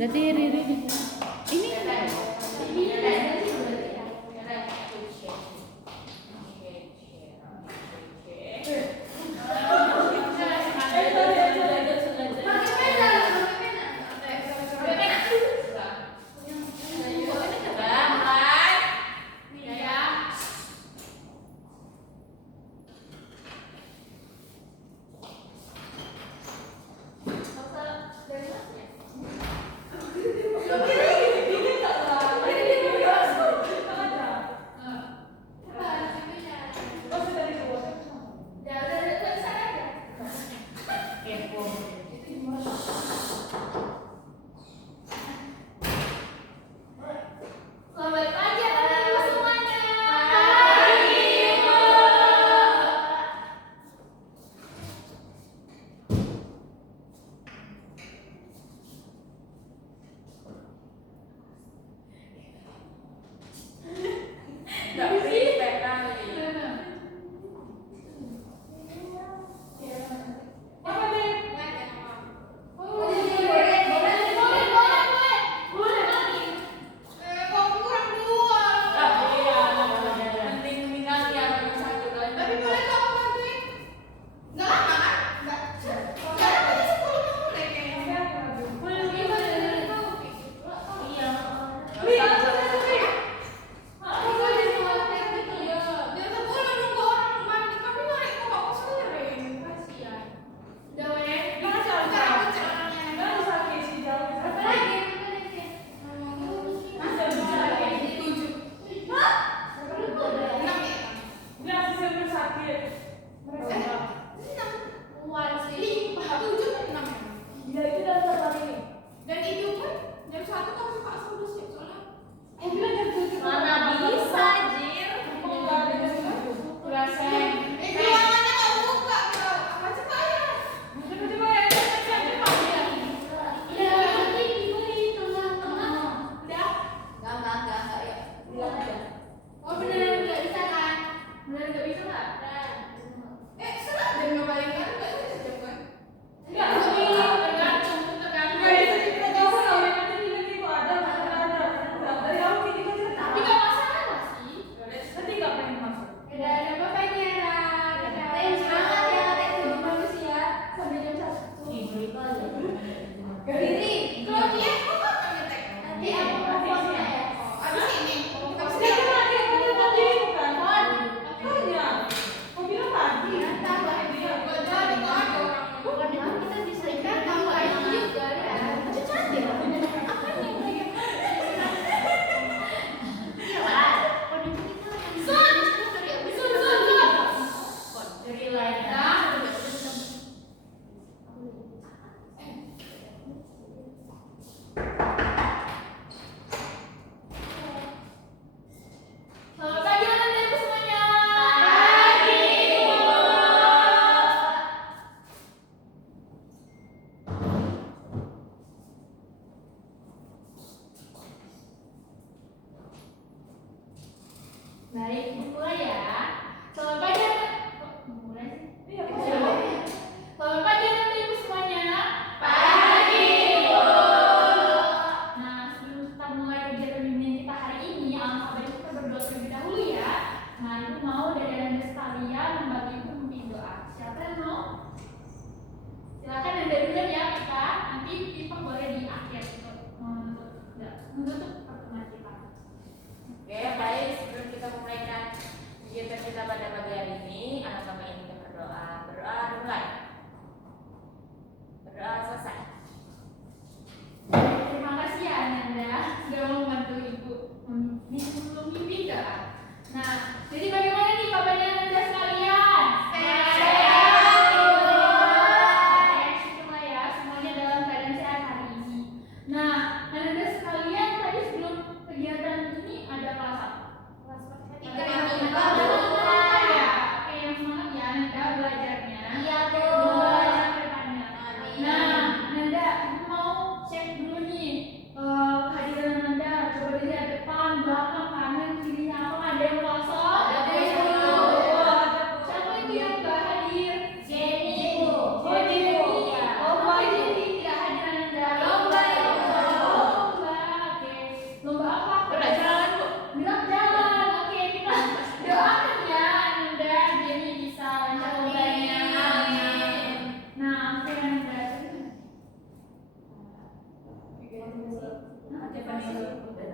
Berarti Riri ini Baik, mulai ya. Selamat pagi. Mulai sih. Selamat pagi anak-anak semuanya. Pagi, Bu. Nah, sebelum kita mulai kegiatan bimbingan kita hari ini, alangkah baiknya kita berdoa terlebih dahulu ya. Nah, Ibu mau dari Anda sekalian membagi Ibu memimpin doa. Siapa yang mau? Silakan Anda dulu ya kita. Nanti kita boleh di akhir menutup pertemuan kita. Oke, baik. Sebelum kita memulaikan kegiatan kita pada pagi hari ini, anak kami ingin berdoa. Berdoa dimulai. Berdoa selesai. Terima kasih ya Ananda sudah mau membantu Ibu memimpin doa. Nah, jadi bagaimana nih kabarnya Ananda sekalian? Sehat, Ibu. Syukurlah ya semuanya dalam keadaan sehat hari ini. Nah, Ananda sekalian tadi sebelum kegiatan ini ada kelas apa? Matematika. Ya, oke yang semangat ya Ananda belajarnya. Iya, Bu. Belajar ke depannya. Nah, Ananda, Ibu mau cek dulu nih kehadiran Ananda. Coba dilihat depan, belakang, kanan, kirinya. Apa ada yang kosong?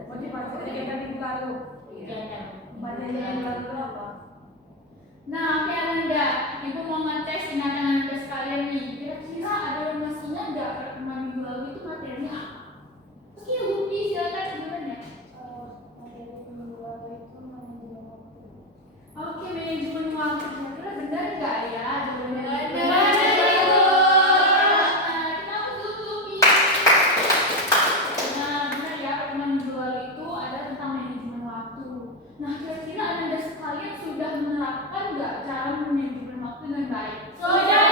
Motivasi kegiatan minggu lalu. Materi yang lalu apa? Nah, oke Ananda, Ibu mau ngetes ingatan Ananda sekalian nih. Kira-kira ada yang masih ingat nggak pertemuan minggu lalu itu materinya apa? Oke, Lupi, silakan gimana ya? Materi minggu lalu itu manajemen waktu. Oke, manajemen waktu. Kira-kira benar nggak ya? Benar. Kenapa tuh Lupi? Nah, benar ya, pertemuan minggu lalu itu ada tentang manajemen waktu. Nah, kira-kira Ananda sekalian sudah menerapkan nggak cara manajemen waktu dengan baik? Sudah.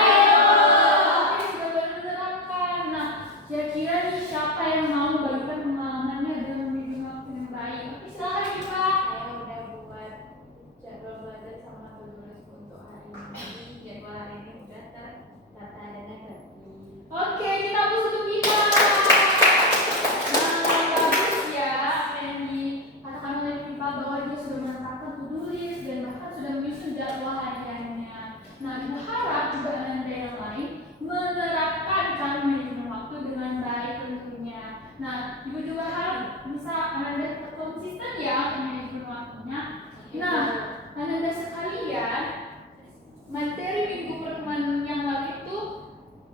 Oke, sudah menerapkan. Nah, kira-kira nih siapa yang mau membagikan pengalamannya dalam manajemen waktu dengan baik? Oke, silakan nih Pak. Saya udah buat jadwal belajar sama tulis untuk hari ini. Jadwal hari ini udah tertata dengan baik. Oke, kita push untuk kita. Nah, bagus ya apa yang dikatakan oleh Pipa bahwa dia sudah menetapkan to-do list dan bahkan sudah menyusun jadwal hariannya. Nah, Ibu harap juga Ananda yang lain menerapkan cara manajemen waktu dengan baik tentunya. Nah, Ibu juga harap bisa Ananda tetap konsisten ya manajemen waktunya. Nah, Ananda sekalian, materi minggu pertemuan yang lalu itu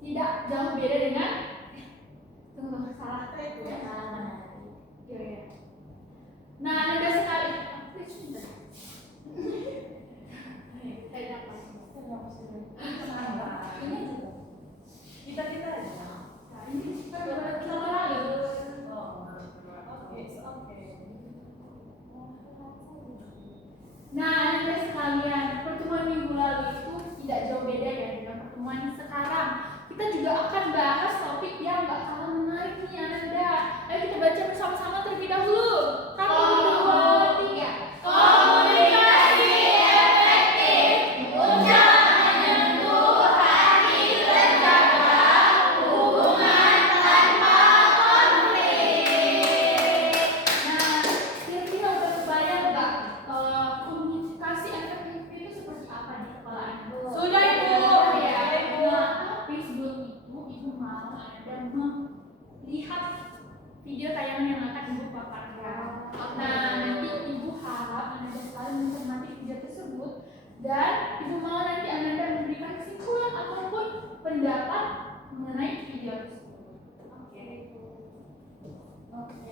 tidak jauh beda dengan salah ya. Nah, Ananda sekali Kita aja. Nah, ini kita lalu. Oke. Nah, Anda sekalian, pertemuan minggu lalu itu tidak jauh beda ya dengan pertemuan sekarang. Kita juga akan bahas topik yang gak kalah menarik nih Ananda. Ayo kita baca bersama-sama terlebih dahulu. 1, 2, 3. Komunikasi efektif, ucapan menyentuh hati terjaga, hubungan tanpa konflik. Nah, kira-kira udah kebayang nggak komunikasi efektif itu seperti apa di kepala Anda? Sudah, Ibu. Ya, nah, tapi sebelum itu Ibu mau Anda melihat video tayangan yang akan Ibu paparkan. Nah, nanti Ibu harap Anda sekali mencermati video tersebut dan Ibu mau nanti Anda memberikan kesimpulan ataupun pendapat mengenai video tersebut. Oke. Oke.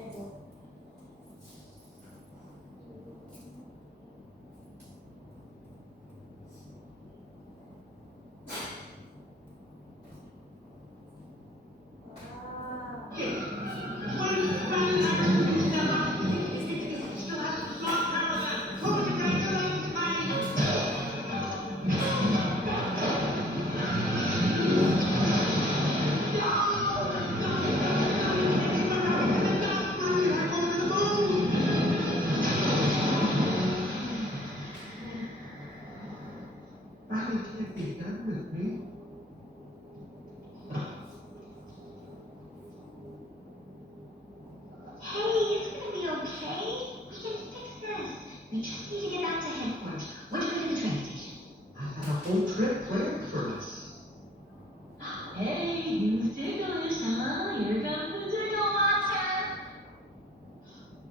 Nothing can't be done with me. Hey, it's gonna be okay. We can fix this. We just need to get back to headquarters. What do we do in the train station? I had a whole trip planned for us. Hey, who's ticklish, huh? Here comes the tickle monster.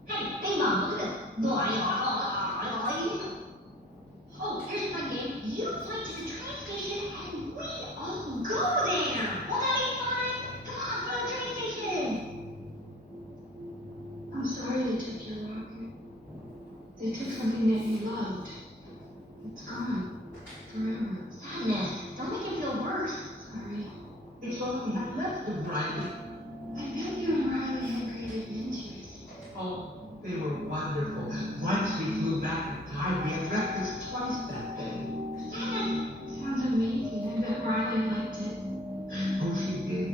Hey, Bing Bong, look at this. Oh, here's my game. You point to the train station and we all go there. Won't that be fun? Come on, go to the train station. I'm sorry they took your rocket. They took something that you loved. It's gone. Forever. Sadness. Don't make it feel worse. Sorry. It's all we have left of Riley. I bet you and Riley had great adventures. Oh, they were wonderful. Once we flew back in time, we had breakfast twice that day. Sounds amazing. I bet Riley liked it. Oh, she did.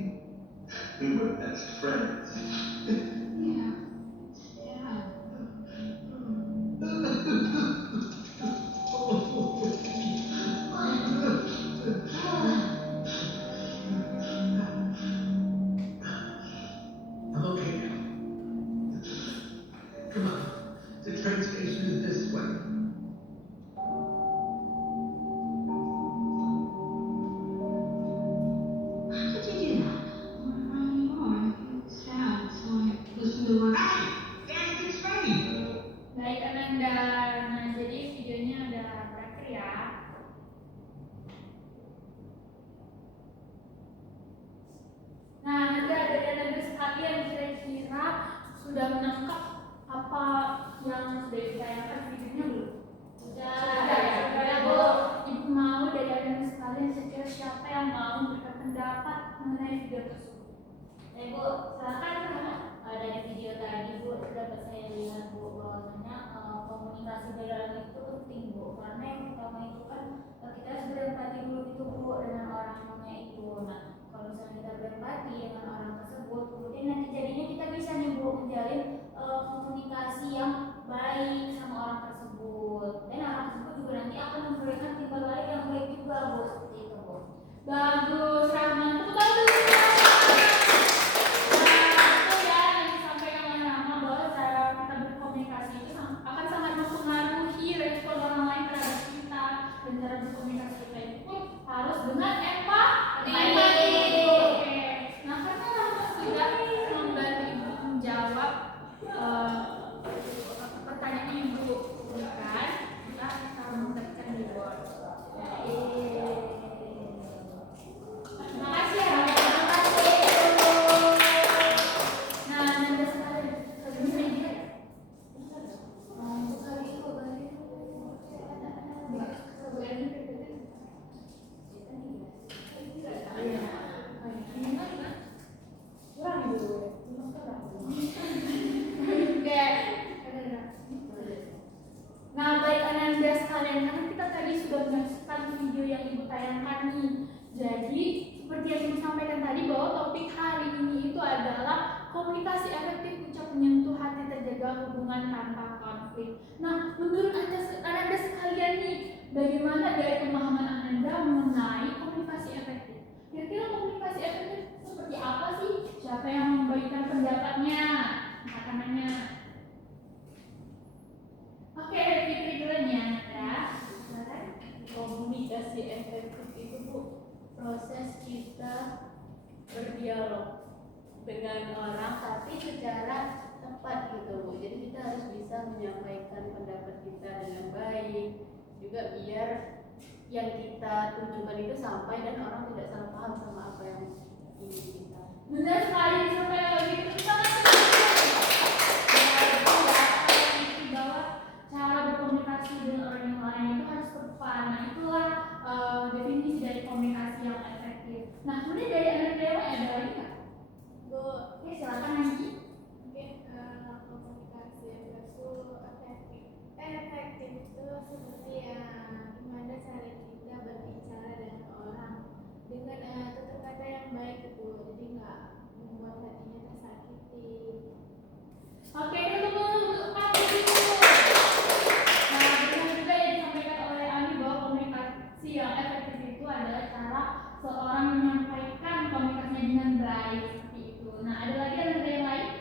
We were best friends. Yeah. Sad. I'm okay now. Come on. The train station is this way. How could you do that? I don't know. I feel sad, so I to work. Hey, Dancing's ready. Baik Ananda, nah jadi videonya ada terakhir ya. Nah nanti dari Ananda sekalian kira-kira sudah menangkap apa yang sudah ditayangkan videonya belum? Sudah Bu. Ibu mau dari Ananda sekalian kira-kira siapa yang mau berpendapat mengenai video tersebut? Bu, Silakan. dari video tadi Bu, dapat saya lihat Bu bahwasanya komunikasi dalam itu penting Bu, karena yang pertama itu kan kita harus berempati dulu itu Bu dengan orangnya itu. Nah, kalau misalnya kita berempati dengan orang tersebut, kemudian nanti jadinya kita bisa nih Bu menjalin komunikasi yang baik sama orang tersebut, dan orang tersebut juga nanti akan memberikan timbal balik yang baik juga Bu, seperti itu Bu. Bagus, Rahman. Tepuk tangan dulu. Akan sangat mempengaruhi respon orang lain terhadap kita, dan cara berkomunikasi kita itu pun harus dengan empati. Oke. Nah karena Rahma sudah membantu ibu menjawab pertanyaan ibu berikan, kita akan mengetikkan di board. Terima kasih ya. Terima kasih. Nah nanti sekali Nah, baik Ananda sekalian, karena kita tadi sudah menyaksikan video yang ibu tayangkan nih. Jadi, seperti yang ibu sampaikan tadi bahwa topik hari ini itu adalah komunikasi efektif, ucap menyentuh hati, terjaga hubungan tanpa konflik. Nah, menurut Ananda sekalian nih, bagaimana dari pemahaman Ananda mengenai komunikasi efektif? Kira-kira komunikasi efektif seperti apa sih? Siapa yang memberikan pendapatnya? Makanannya. Oke, Fitri dulu nih Ananda. Komunikasi efektif itu Bu, proses kita berdialog dengan orang tapi secara tepat gitu Bu. Jadi kita harus bisa menyampaikan pendapat kita dengan baik, juga biar yang kita tunjukkan itu sampai dan orang tidak salah paham sama apa yang ingin kita. Benar sekali disampaikan oleh Fitri. Bahwa cara berkomunikasi dengan orang yang lain itu harus tepat. Nah itulah definisi dari komunikasi yang efektif. Nah kemudian dari Ananda yang ada lagi nggak? Bu, Oke silakan Nanti. mungkin komunikasi efektif itu seperti gimana cara kita berbicara dengan orang dengan tutur kata yang baik itu, jadi nggak membuat hatinya tersakiti. Oke, untuk Ani dulu. Nah, benar juga yang disampaikan oleh Ani bahwa komunikasi yang efektif itu adalah cara seorang menyampaikan komunikasinya dengan baik seperti itu. Nah, ada lagi yang lain?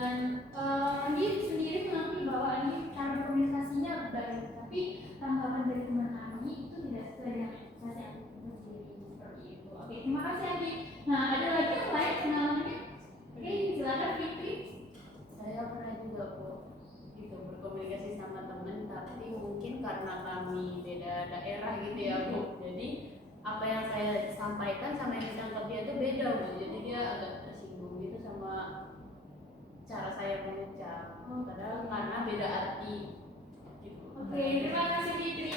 dan Andi sendiri mengakui bahwa Andi cara komunikasinya baik, tapi tanggapan dari teman Andi itu tidak sesuai dengan ekspektasi Andi sendiri seperti itu. Oke, terima kasih Andi. Nah, ada lagi yang lain pengalamannya? Oke, silakan Fitri. Saya pernah juga kok gitu berkomunikasi sama temen, tapi mungkin karena kami beda daerah gitu ya Bu, jadi apa yang saya sampaikan sama yang ditangkap dia itu beda Bu, jadi dia agak tersinggung gitu sama cara saya mengucap, padahal karena beda arti gitu. Oke, terima kasih Fitri.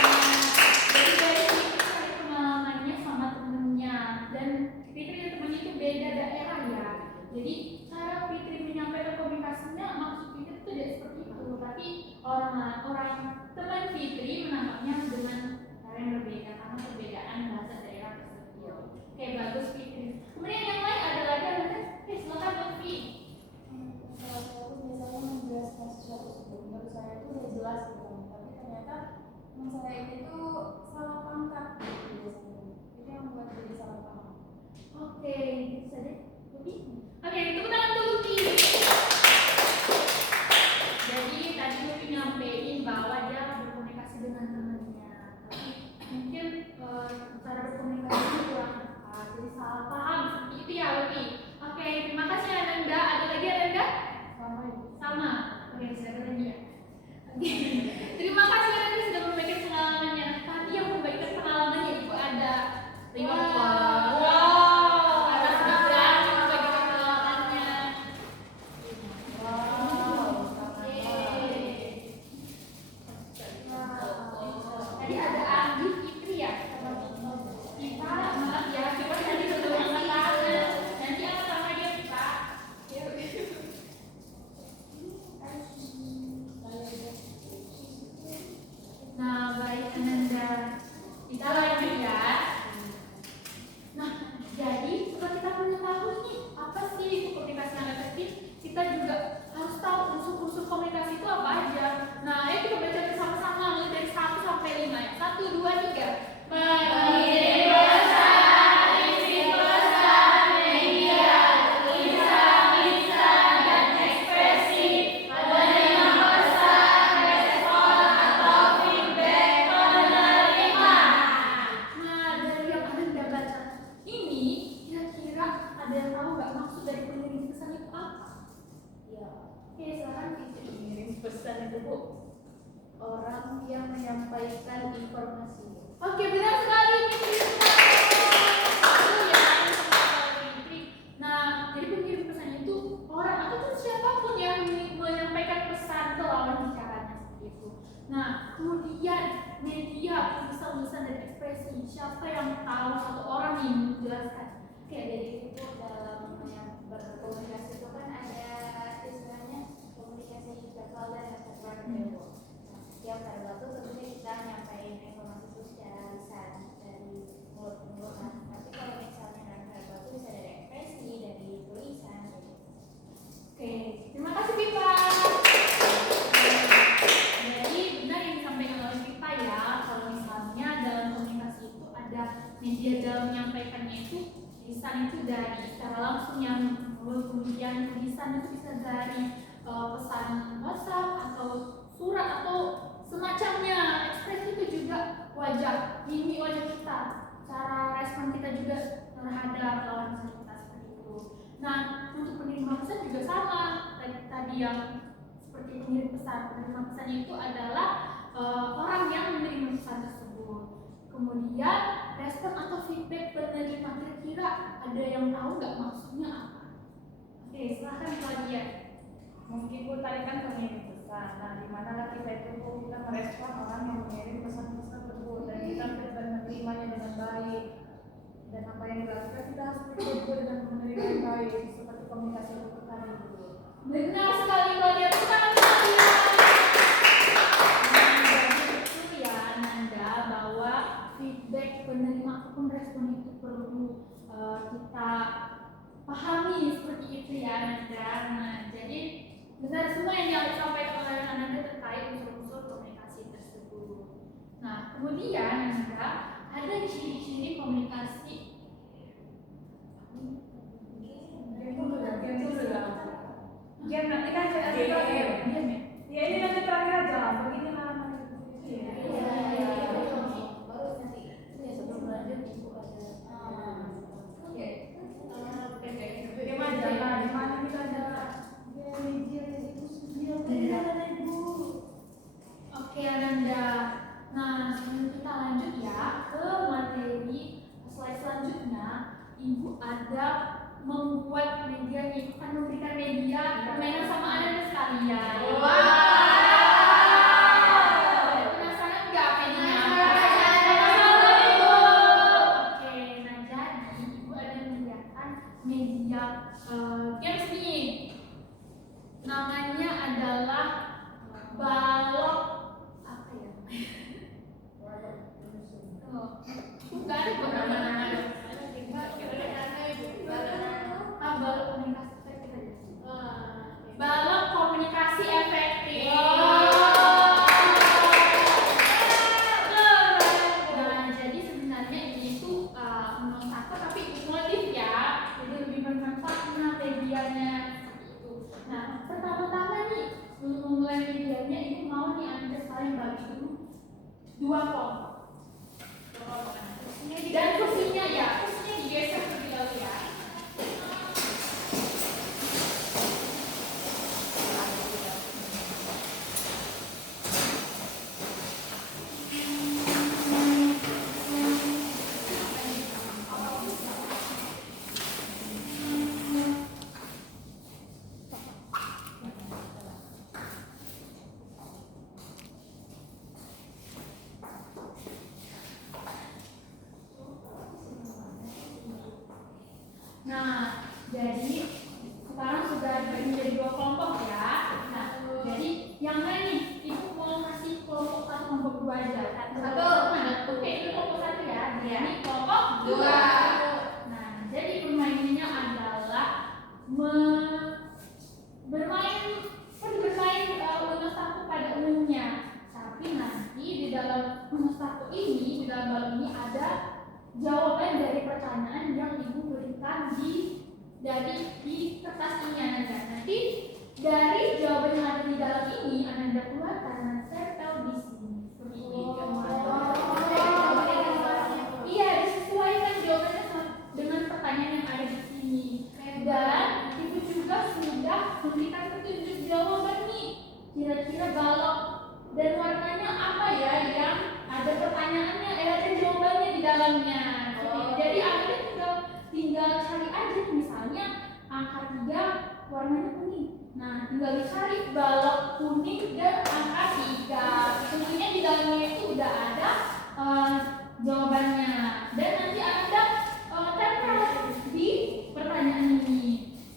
Nah, jadi dari Fitri ada pengalamannya sama temennya, dan Fitri dan temennya itu beda daerah ya. Jadi cara Fitri menyampaikan komunikasinya maksud Fitri itu tidak seperti itu, tapi orang teman Fitri menangkapnya dengan cara yang berbeda karena perbedaan bahasa daerah tersebut. Oke, bagus Fitri. Kemudian yang lain ada lagi ada? Silakan Lutfi. Kalau saya tuh biasanya menjelaskan sesuatu menurut saya itu udah jelas gitu, tapi ternyata masalah ini tuh salah pangkat gitu biasanya. Itu yang membuat jadi salah paham. Oke, gitu saja. Lutfi. Oke, tepuk tangan untuk Lutfi. Jadi tadi Lutfi nyampein bahwa dia berkomunikasi dengan temannya, tapi mungkin cara berkomunikasi kurang tepat, jadi salah paham seperti itu ya Lutfi. Oke, terima kasih Ananda. Ada lagi Ananda? Sama. Oke, silakan lagi ya. Oke. Terima kasih Ananda sudah membagikan pengalamannya. Tadi yang membagikan pengalamannya itu ada ada sudah berani membagikan pengalamannya. Tadi ada Andi, Fitri ya. Kita maaf ya, kita tadi belum angkat tangan. Nanti angkat tangan lagi ya Pak. Nah, baik Ananda. Kita lanjut ya. Nah, jadi setelah kita mengetahui nih apa sih itu komunikasi yang efektif, kita juga harus tahu unsur-unsur komunikasi itu apa aja. Nah, ayo kita baca bersama-sama mulai dari 1 sampai 5 ya. 1, 2, 3. Mengirim pesan, isi pesan, media, tulisan, dan ekspresi, menerima pesan, respon atau feedback penerima. Nah, dari yang Anda baca ini, kira-kira ada yang tahu nggak maksud dari pengirim pesan itu apa? Ya, Oke, silakan Fitri. mengirim pesan itu Bu, orang yang menyampaikan informasi. Oke, benar sekali Fitri. Betul ya, Fitri. Nah, jadi pengirim pesan itu orang atau siapapun yang menyampaikan pesan ke lawan bicaranya seperti itu. Nah, kemudian media, tulisan-tulisan dan ekspresi. Siapa yang tahu satu orang yang menjelaskan? Oke, jadi itu dalam berkomunikasi itu kan ada istilahnya komunikasi verbal dan non-verbal gitu. Nah, setiap verbal itu tentunya kita nyampein informasi itu secara lisan dari mulut ke mulut. Nah, tapi kalau misalnya non-verbal itu bisa dari ekspresi, dari tulisan gitu. Oke, terima kasih Pipa. Jadi benar yang disampaikan oleh Pipa ya, kalau misalnya dalam komunikasi itu ada media dalam menyampaikannya itu lisan itu dari secara langsung yang kemudian tulisan itu bisa dari pesan WhatsApp atau surat atau semacamnya. Ekspresi itu juga wajah, mimik wajah kita, cara respon kita juga terhadap lawan bicara kita seperti itu. Nah, untuk penerima pesan juga sama. Tadi yang seperti pengirim pesan, penerima pesan itu adalah orang yang menerima pesan tersebut. Kemudian respon atau feedback penerima, kira-kira ada yang tahu nggak maksudnya apa? Oke, silahkan Claudia. Meskipun tadi kan pengirim pesan, nah di mana kita itu kita merespon orang yang mengirim pesan tersebut dan kita menerimanya dengan baik, dan apa yang dilakukan kita harus bersyukur dengan menerima yang baik seperti komunikasi itu tadi itu. Benar sekali Claudia, tepuk tangan Claudia. Jadi betul ya Nanda bahwa feedback penerima ataupun respon itu perlu kita pahami seperti itu ya Nanda. Nah, jadi benar semua yang disampaikan oleh Nanda terkait unsur-unsur komunikasi tersebut. Nah, kemudian Nanda ada ciri-ciri komunikasi. Itu sudah media permainan sama anak sekalian. Penasaran nggak apa ini? Oke, nah jadi ibu ada menyediakan media games nih. Namanya adalah balok apa ya? Bukan balok komunikasi efektif aja. Balok komunikasi efektif. Nah, jadi sebenarnya ini tuh menurut aku tapi modif ya, jadi lebih bermanfaat medianya itu. Nah, pertama-tama nih memulai medianya itu mau nih Anda saling bagi dulu 2 kelompok. Dan kursinya ya, kursinya digeser terlebih dahulu ya. Nah, jadi sekarang sudah dibagi menjadi 2 kelompok ya. Nah, jadi yang mana nih? Ibu mau kasih kelompok 1, kelompok 2 aja. Oke, itu kelompok 1 ya. Ini kelompok 2. Nah, jadi permainannya adalah bermain unos saku pada umumnya. Tapi nanti di dalam unos saku ini, di dalam balon ini ada jawaban dari pertanyaan yang ibu berikan di kertas ini Ananda. Nanti dari jawaban yang ada di dalam ini Ananda keluarkan dan tempel di sini. Seperti ini. Iya, disesuaikan jawabannya dengan pertanyaan yang ada di sini. Dan ibu juga sudah memberikan petunjuk jawaban nih. Kira-kira balok dan warnanya apa ya yang ada pertanyaannya, ada jawabannya di dalamnya. Jadi Anda tinggal cari aja, misalnya angka 3 warnanya kuning. Nah, tinggal dicari balok kuning dan angka 3. Tentunya di dalamnya itu udah ada jawabannya. Dan nanti Anda tempel di pertanyaan ini.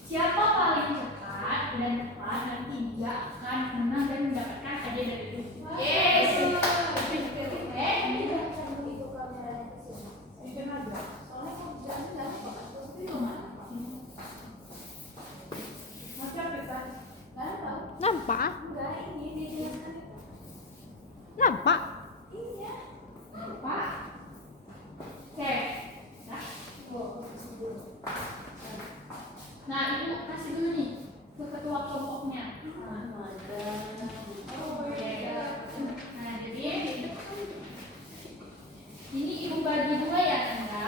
Siapa paling cepat dan tepat, nanti dia akan menang dan mendapatkan hadiah dari itu. Yes. Nampak? Nampak? Iya. Nampak? Oke. Nah, ibu kasih dulu nih ke ketua kelompoknya. Nah, jadi ini ibu bagi 2 ya, Anda.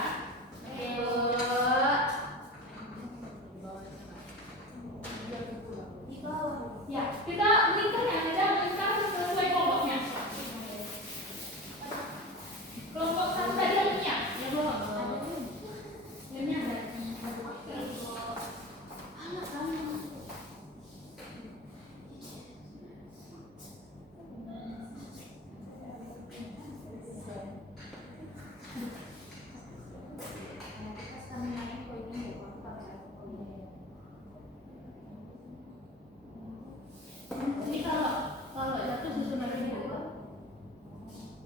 Ya, kita melingkar ya, Anda melingkar sesuai kelompoknya. Kelompok 1 tadi ada punya? Ya, belum. Ini ada. Ini kalau jatuh susun lagi dulu.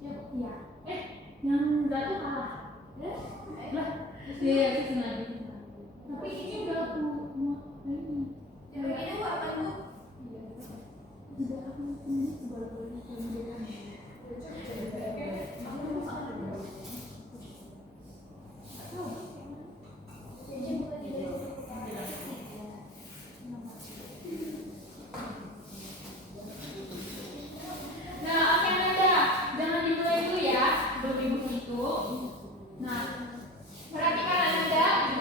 Ya. Yang jatuh kalah. Lah, iya susun lagi. Tapi ini udah aku ini. Yang ini apa tuh? Sudah aku ini sebagai Nah, oke Nanda, jangan dimulai dulu ya, belum ibu itu. Nah, perhatikan Nanda,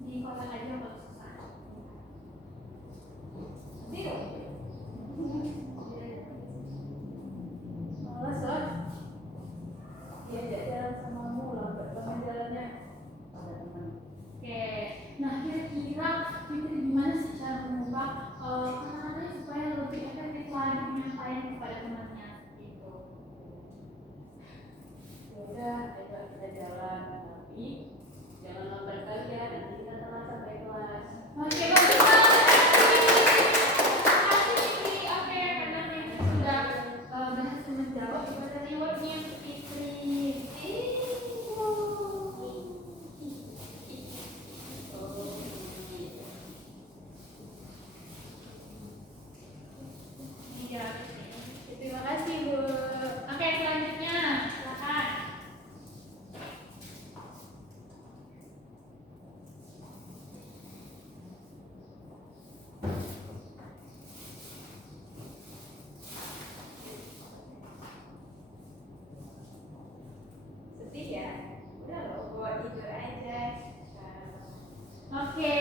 di kota aja kalau susah. Nanti malas kan? Diajak jalan sama kamu lah, teman jalannya. Ada teman. Oke, nah kira-kira gimana sih cara mengubah kata-katanya supaya lebih efektif lagi menyampaikan kepada temannya gitu. Ya udah, ayo kita jalan, tapi jangan lambat kali ya, nanti kita telat sampai kelas. Oke, bagus banget. Oke, karena yang sudah berhasil menjawab, kita rewardnya untuk Fitri. Iya. Terima kasih, Bu. Oke, selanjutnya silakan. Sedih ya? Udah loh, buat tidur aja. Oke.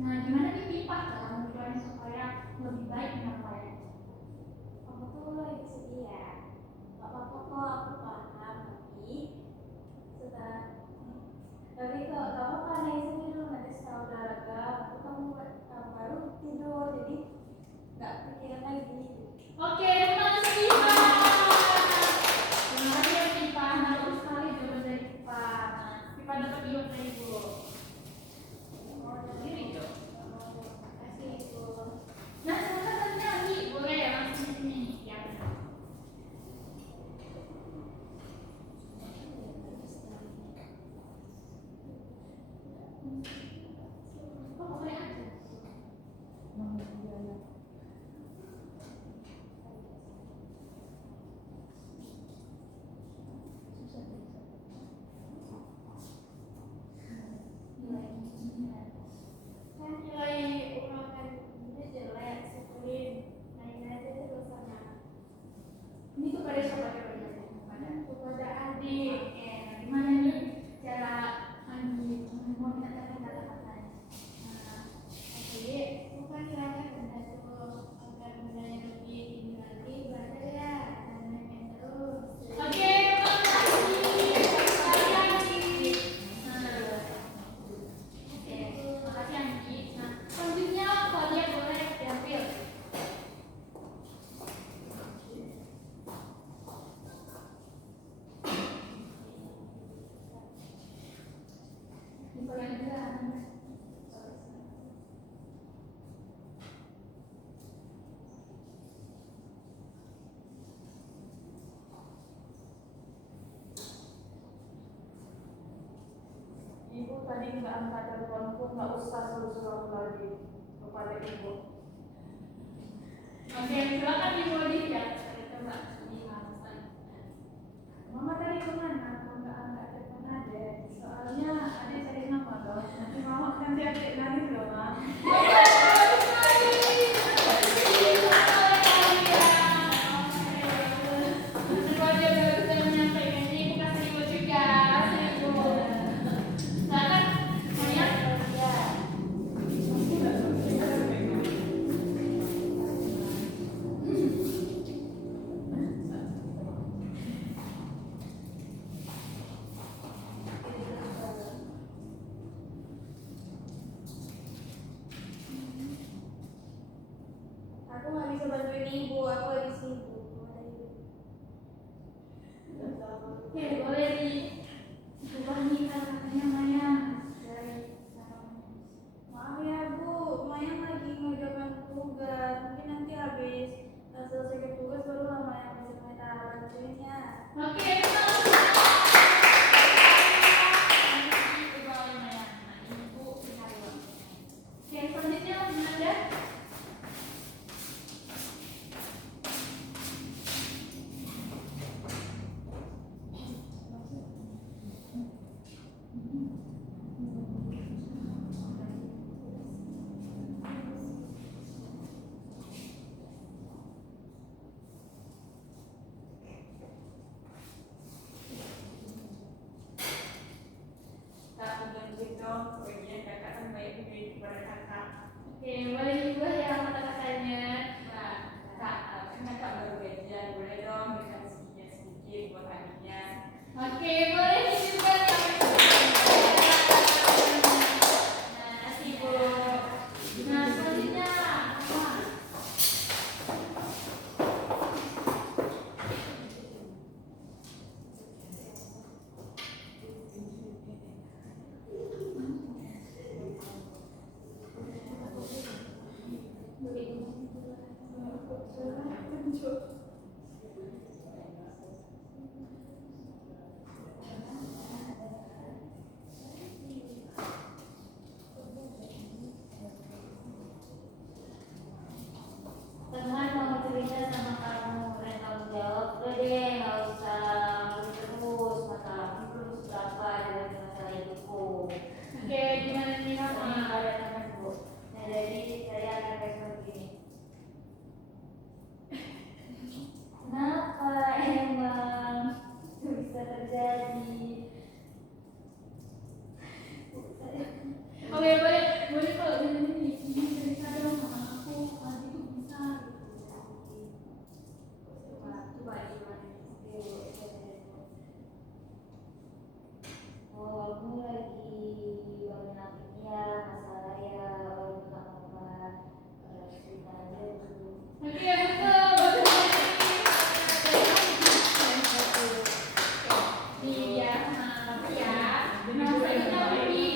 Nah, gimana nih Pipa cara mengukurnya supaya lebih baik menyampaikan? Kamu tuh lagi sedih ya? Gak apa-apa kok, aku paham. Tapi kalau kamu kan nangis dulu nanti setelah olahraga, kamu baru tidur, jadi nggak pikiran lagi. Oke, terima kasih Pipa. Terima kasih ya Pipa. Nah, bagus sekali jawaban dari Pipa. Nah, Pipa dapat iup dari Ibu. Sendiri dong. Kasih itu. Nah, silakan nyanyi. Boleh ya, langsung di sini. Ya, benar. Oh, boleh aja. Kan nilai ulangan ini jelek, syukurin. Naikin aja terus sama. Ini kepada siapa jawabannya? Kepada adik. Oke, nah gimana nih cara Andi menyatakan kata-katanya? Nah, adik, bukan nilainya rendah tuh. Agar nilainya lebih tinggi lagi, belajar ya. Dan main terus. Oke, makasih. Makasih Andi. Oke, makasih Andi. Nah, selanjutnya kalian boleh diambil. Kalian juga. Ibu tadi nggak angkat teleponku, nggak usah suruh-suruh aku lagi kepada ibu. Oke, silakan Ibu Aditya. Coba dilakukan. Mama tadi kemana? Aku nggak angkat telepon Ade. Soalnya Ade cari mama loh. Nanti mama nanti Ade nangis loh, Mak. Aku nggak bisa bantuin ibu, aku lagi sibuk. Oke, boleh diubah nih kata-katanya Maya dari Maaf ya Bu, Maya lagi ngerjakan tugas. Mungkin nanti habis selesai tugas baru lah Maya bisa minta bantuinnya. Oke, selanjutnya Nanda. Tak mungkin dong, kuenya Oke, boleh dibuat ya kata-katanya. Nah, Kak, kan Kakak baru gajian, boleh dong dikasihnya sedikit buat adiknya. Oke, boleh dibuat ya. Terima kasih Bu. Nah, selanjutnya apa? Teman mau cerita sama kamu, dan kamu jawab, udah deh, nggak usah ngomong terus masalahmu belum seberapa dengan masalah hidupku. Oke, gimana nih Sama Mama? ada teman Bu. Nah jadi saya akan respon begini. Kenapa emang itu bisa terjadi? Oke, boleh kalau dengan ini cerita dong sama aku, nanti tuh bisa. Coba gimana? Oh, kamu lagi banyak ya masalah ya, orang utama cerita aja dulu. Oke, betul. Iya, maaf ya. Nah, selanjutnya Budi.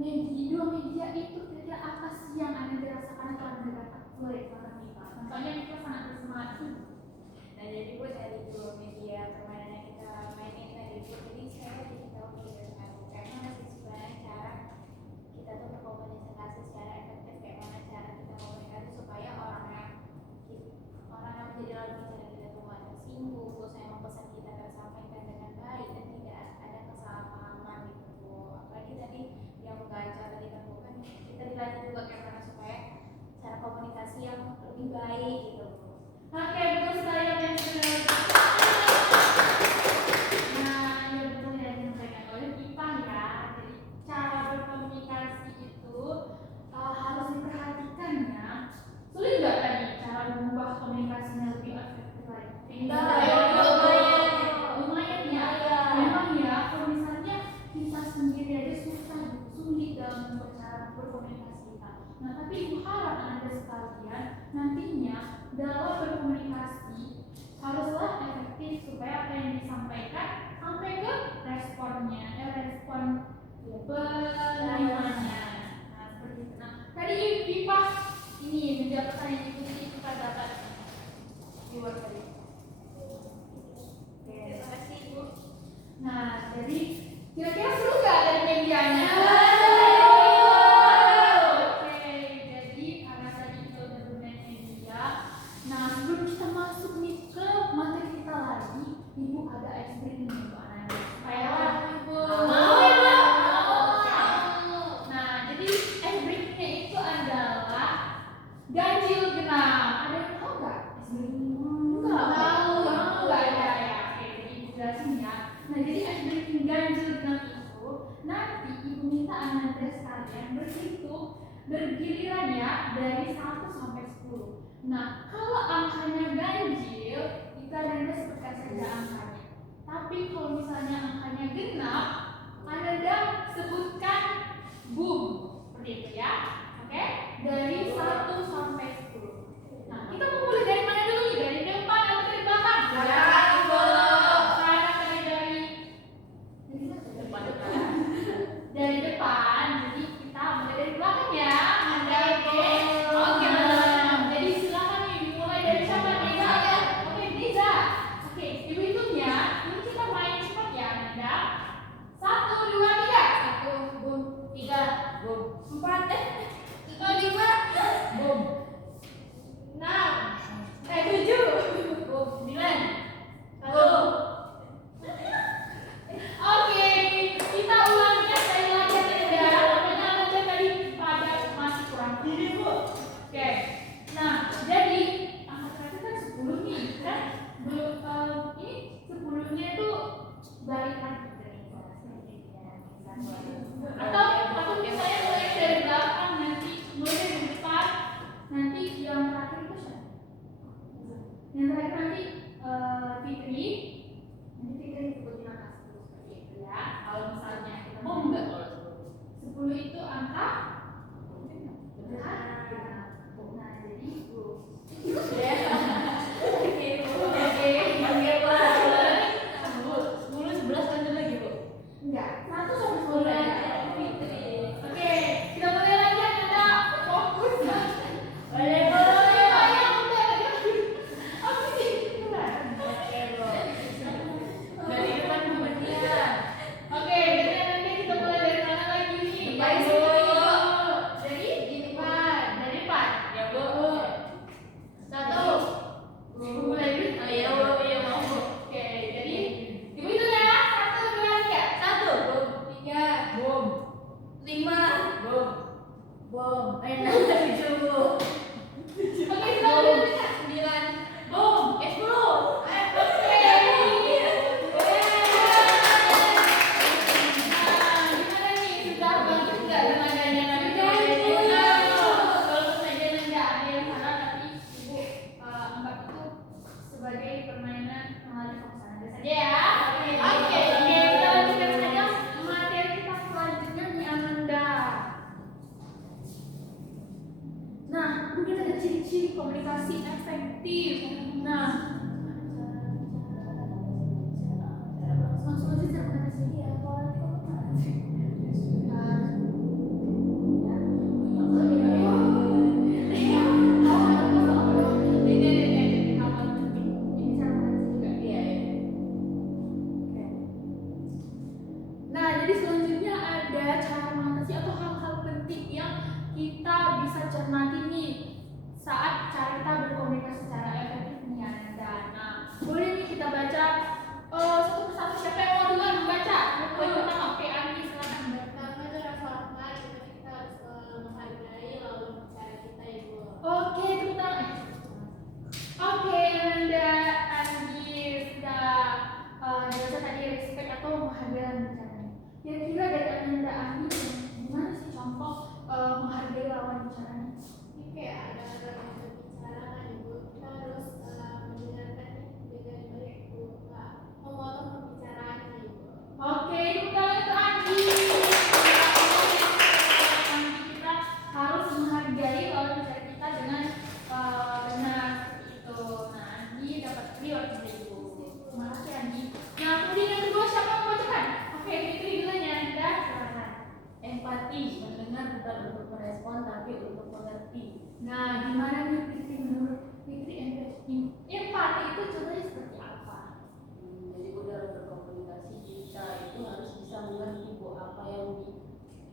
dua media itu kira-kira apa sih yang Anda dirasakan kalau mendengarkan suara kita? Contohnya kita sangat bersemangat. Nah jadi Bu dari dua media permainan yang kita mainin tadi Bu, jadi saya jadi tahu nih karena masih sebenarnya cara kita tuh berkomunikasi secara efektif, kayak mana cara kita komunikasi supaya orang yang menjadi lawan bicara kita tuh nggak tersinggung, terus emang pesan kita tersampaikan dengan baik dan tidak ada kesalahpahaman gitu Bu. Apalagi tadi yang membaca tadi kan Bu, kan kita dilatih juga kayak mana supaya cara komunikasi yang lebih baik gitu Bu. Oke, betul sekali apa yang sudah dilakukan. Nah, ya betul yang disampaikan oleh Ipa ya. Jadi cara berkomunikasi itu harus diperhatikan ya. Sulit nggak tadi cara mengubah komunikasinya lebih efektif lagi? Lumayan ya. Memang ya, kalau misalnya kita sendiri aja sulit dalam cara berkomunikasi kita. Nah, tapi Ibu harap Anda sekalian nantinya dalam berkomunikasi haruslah efektif supaya apa yang disampaikan sampai ke responnya, respon penerimanya. Nah, seperti itu. Nah, tadi Ipa ini menjawab pertanyaan itu kita dapat reward tadi. Oke, terima kasih Ibu. Nah, jadi kira-kira seru nggak dari medianya? Oke, jadi karena tadi kita udah bermain media. Nah, sebelum kita masuk nih ke materi kita lagi, Ibu ada ice breaking nih untuk anak-anak. Supaya Ibu. Nah, jadi ice breakingnya itu adalah ganjil genap. Ada yang tahu nggak ice breaking? Enggak nggak ada ya. Oke, jadi Ibu jelasin ya. Nah, jadi ice breaking ganjil genap itu nanti Ibu minta anak-anak sekalian berhitung bergiliran ya dari 1 sampai 10. Nah, kalau angkanya ganjil, kita Anda sebutkan saja angkanya. Tapi kalau misalnya angkanya genap, Anda sebutkan boom. Seperti itu ya. Oke? Dari 1 sampai 10. Nah, kita mau mulai dari mana dulu nih? Dari depan atau dari belakang? Dari depan. Jadi kita mulai dari belakang ya. Oke. Jadi silakan nih dimulai dari siapa nih? Oke, Diza. Oke, Ibu hitung ya. Ini kita main cepat ya, Anda. 1, 2, 3. 1, boom. 3, boom. 4, 5, boom. 6, 7, boom. 9, 1. Oke, kita ulangi sekali lagi ya. Pokoknya Anda tadi pada masih kurang diri Bu. Oke. Nah, jadi angka terakhir kan 10 nih, kan? Belum ini 10-nya itu balik lagi dari atau misalnya mulai dari belakang nanti mulai dari depan nanti yang terakhir itu siapa? Yang terakhir nanti Fitri. Nanti Fitri sebutin angka 10 seperti itu ya. Kalau misalnya kita mau enggak kalau 10 itu angka benar. Nah, jadi Bu. Enggak, 1 sampai 10 aja. Oke, kita mulai lagi ya, Anda fokus ya. Apa sih? Oke, jadi nanti kita mulai dari mana lagi nih? Dari depan. Ya, Bu. 1. Ibu mulai dulu. Oke, jadi Ibu itu ya. 1, 2, 3. 1, boom. 3, boom. 5, boom. Boom. 7, boom. Oke, kita mulai dari 9, boom. 10. Oke. Gimana nih? Sudah bagus nggak tenaganya nanti? Kalau tenaganya nggak ada yang salah, tapi Ibu anggap itu sebagai permainan mengalir fokus Anda saja ya. Oke, kita lanjutkan saja materi kita selanjutnya nih Amanda. Nah, mungkin ada ciri-ciri komunikasi efektif. Nah, langsung aja saya komunikasi. empati. Nah, gimana nih Fitri, menurut Fitri empati itu contohnya seperti apa? Jadi dalam berkomunikasi kita itu harus bisa mengerti bu apa yang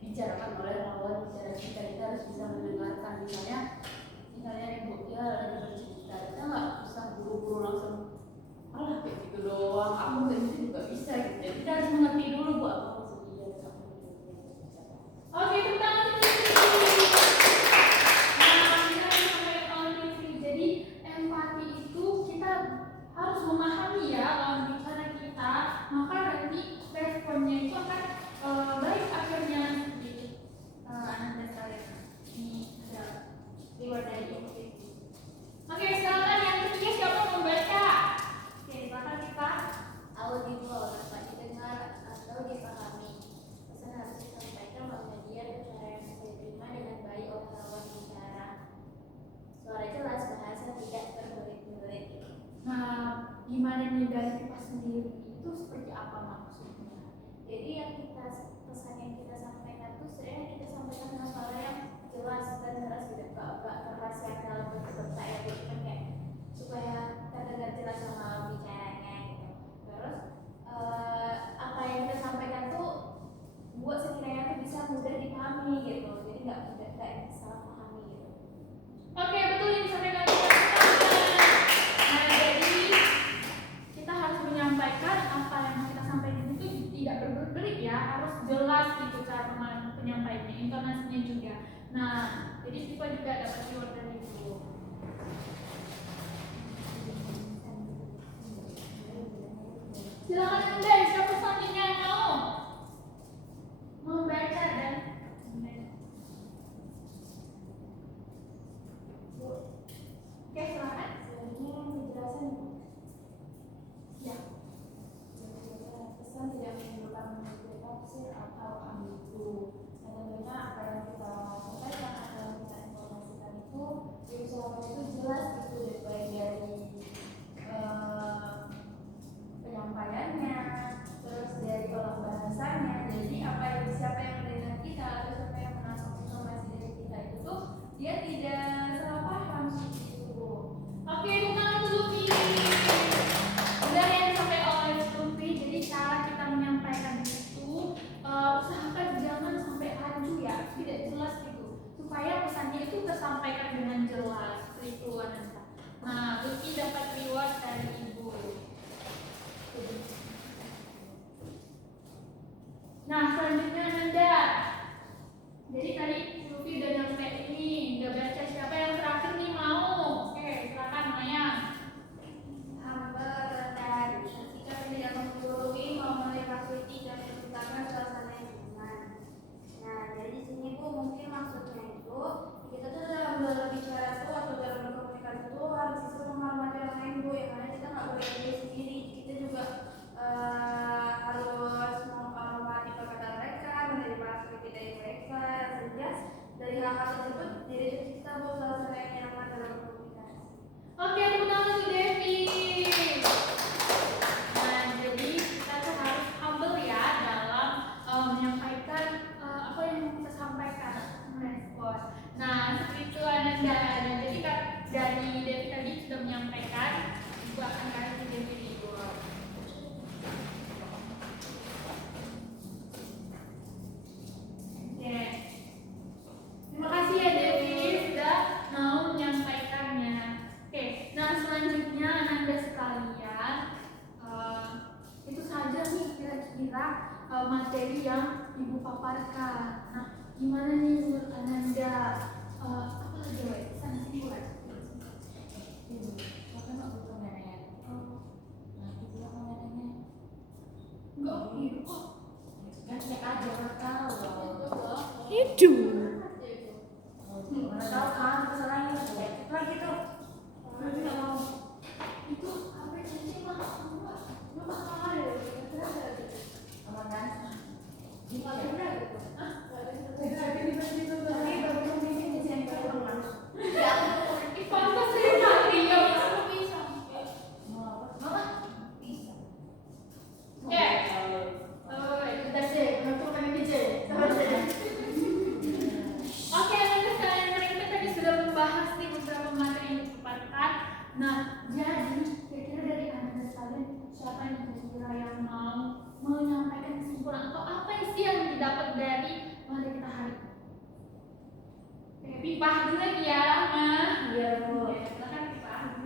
dibicarakan oleh lawan bicara kita. Kita harus bisa mendengarkan. Misalnya ibu dia lagi bercerita, kita nggak usah buru-buru langsung alah kayak gitu doang. Aku kayak gitu juga bisa gitu. Jadi kita harus mengerti dulu bu apa maksud dia. Oke, tepuk tangan untuk Fitri. Nah, kita sampaikan oleh Fitri. Jadi empati itu kita harus memahami ya lawan bicara kita, maka nanti responnya itu akan baik akhirnya. Ananda sekalian. Ini ada reward dari Fitri. Oke, silakan yang ketiga siapa mau membaca? Oke, silakan kita audible dapat didengar atau dipahami. Pesan harus disampaikan melalui media dan cara yang bisa diterima dengan baik oleh lawan bicara. Suara jelas, bahasa tidak berbelit-belit. Nah, gimana nih dari kita sendiri itu seperti apa maksudnya? Jadi yang pesan yang kita sampaikan tuh sebenarnya kita sampaikan dengan suara yang jelas dan jelas gitu, gak keras yang dalam bentuk saya gitu kan kayak supaya terdengar jelas sama bicaranya gitu. Terus apa yang kita sampaikan tuh buat sekiranya tuh bisa mudah dipahami gitu, jadi nggak salah pahami gitu. Oke, betul yang disampaikan oleh Nah, jadi kita harus menyampaikan apa yang kita sampaikan itu tidak berbelit ya, harus jelas gitu cara penyampaiannya, intonasinya juga. Nah, jadi Siva juga dapat reward dari itu. Silakan Anda, siapa selanjutnya yang mau membaca dan Oke, silakan. Selanjutnya penjelasan Ya. pesan tidak menimbulkan tafsir atau ambigu. Nah, tentunya apa yang kita sampaikan atau yang kita informasikan itu diusahakan itu jelas gitu baik dari penyampaiannya, terus dari olah bahasanya. Jadi siapa yang mendengar kita atau siapa yang menangkap informasi dari kita itu tuh dia tidak salah paham seperti itu. Oke, tentang Luffy. Benar yang disampaikan oleh Luffy. Jadi cara kita menyampaikan itu usahakan jangan sampai rancu ya, tidak jelas gitu, supaya pesannya itu tersampaikan dengan jelas. Itu Ananta. Nah, Luffy dapat reward dari ibu. Nah, selanjutnya Ananda. Jadi tadi Luffy udah nyampe ini, udah baca. Siapa yang terakhir nih mau? Oke, silakan Maya. Hamba dan jika tidak menggurui mau melewati dan menciptakan suasana yang nyaman. Nah, dari sini Bu mungkin maksudnya itu kita tuh dalam berbicara tuh atau dalam berkomunikasi tuh harus bisa menghormati orang lain Bu, yang mana kita nggak boleh diri sendiri. Kita juga harus menghormati perkataan mereka, menerima kritik dari mereka, sehingga dari hal-hal tersebut diri kita Bu suasana yang nyaman dalam berkomunikasi. Oke, tepuk tangan untuk Devi. Nah, jadi kita tuh harus humble ya dalam menyampaikan apa yang mau kita sampaikan, merespon. Nah, seperti itu Ananda. Dan jadi dari Devi tadi sudah menyampaikan, juga akan kasih Devi reward. Oke. Terima kasih ya Devi sudah mau menyampaikannya. Oke, nah selanjutnya Ananda sekalian, itu saja nih kira-kira materi yang ibu paparkan. Nah, gimana nih menurut Ananda? Apa lagi ya? Pesan simpulan. Siapa nggak butuh nenek? Nanti dia mau neneknya. Enggak, iya kok. Kan cek aja nggak tahu. Itu. Mana tahu kan masalahnya lagi tuh. Itu apa sih mahal? Enggak mahal ya. Aman kan? Enggak benar gitu. Hah? Pantas sih tadi ya. Oke. Bentar sih, untuk pengen DJ. Oke, nanti sekalian kita tadi sudah Pipah dulu lagi ya, Lama. Iya Bu. Ya, silakan Pipah.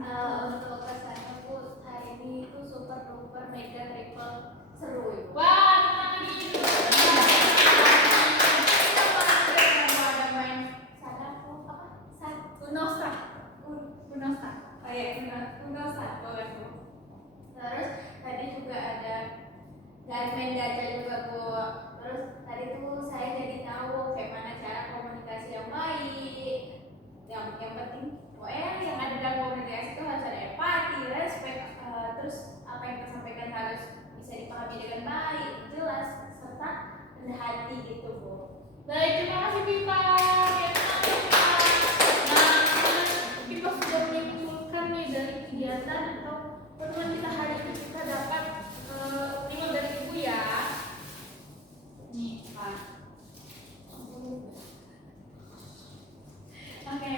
Untuk kesannya Bu, hari ini itu super duper mega triple seru Ibu. Wah, tenang lagi dulu. Ada main sana apa? Unosa. Unosa. Oh iya, Uno satu kan Bu. Terus tadi juga ada main gacha juga Bu. Terus tadi tuh saya jadi tahu kayak mana cara komunikasi yang baik. Yang penting pokoknya yang ada dalam komunikasi itu harus ada empati, respect, terus apa yang kita sampaikan harus bisa dipahami dengan baik, jelas, serta rendah hati gitu Bu. Baik, terima kasih Pipa. Ya, tenang ya, Pipa. Nah, Pipa sudah menyimpulkan nih dari kegiatan atau pertemuan kita hari ini kita dapat lima dari Ibu ya. Nih, Pak. Oke.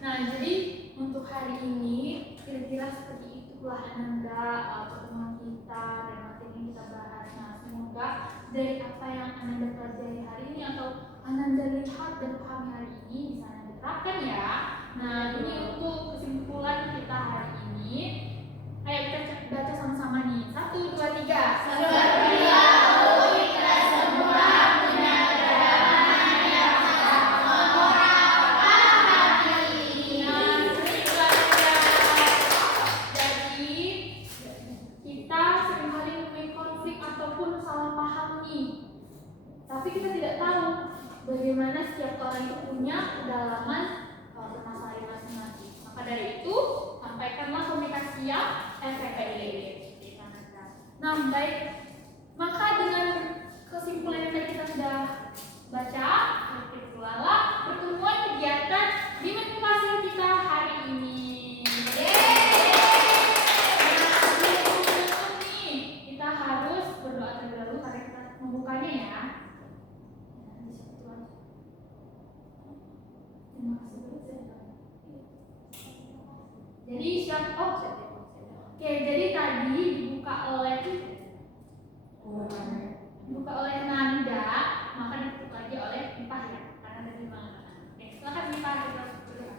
Nah, jadi untuk hari ini kira-kira seperti itulah Ananda pertemuan kita dan materi yang kita bahas. Nah, semoga dari apa yang Ananda pelajari hari ini atau Ananda lihat dan pahami hari ini bisa Ananda terapkan ya. Nah, ini untuk kesimpulan kita hari ini. Ayo kita baca sama-sama nih. 1, 2, 3. Sepertilah kita semua punya kedalaman yang sama orang hati. Jadi kita seringkali mempunyai konflik ataupun salah paham nih. Tapi kita tidak tahu bagaimana setiap orang itu punya kedalaman permasalahan masing-masing. Maka dari itu sampaikanlah komunikasi yang efektif. Nah, baik. Maka dengan kesimpulan yang tadi kita sudah baca, itulah pertemuan kegiatan di motivasi kita hari ini. Kita harus berdoa terlebih dahulu karena kita membukanya ya. Jadi oke, jadi tadi dibuka oleh Nanda, maka ditutup lagi oleh Pipah ya, karena dari mana? Oke, silakan Pipah kita berdoa.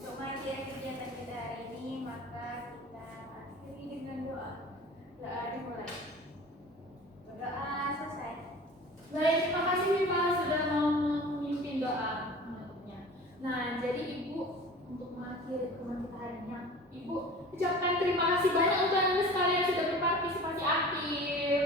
Untuk mengakhiri kegiatan kita hari ini, maka kita akhiri dengan doa. Doa dimulai. Berdoa selesai. Baik, terima kasih Pipah sudah mau memimpin doa menutupnya. Nah, jadi Ibu untuk mengakhiri pertemuan kita hari ini, Ibu ucapkan terima kasih banyak untuk Anda sekalian sudah berpartisipasi aktif.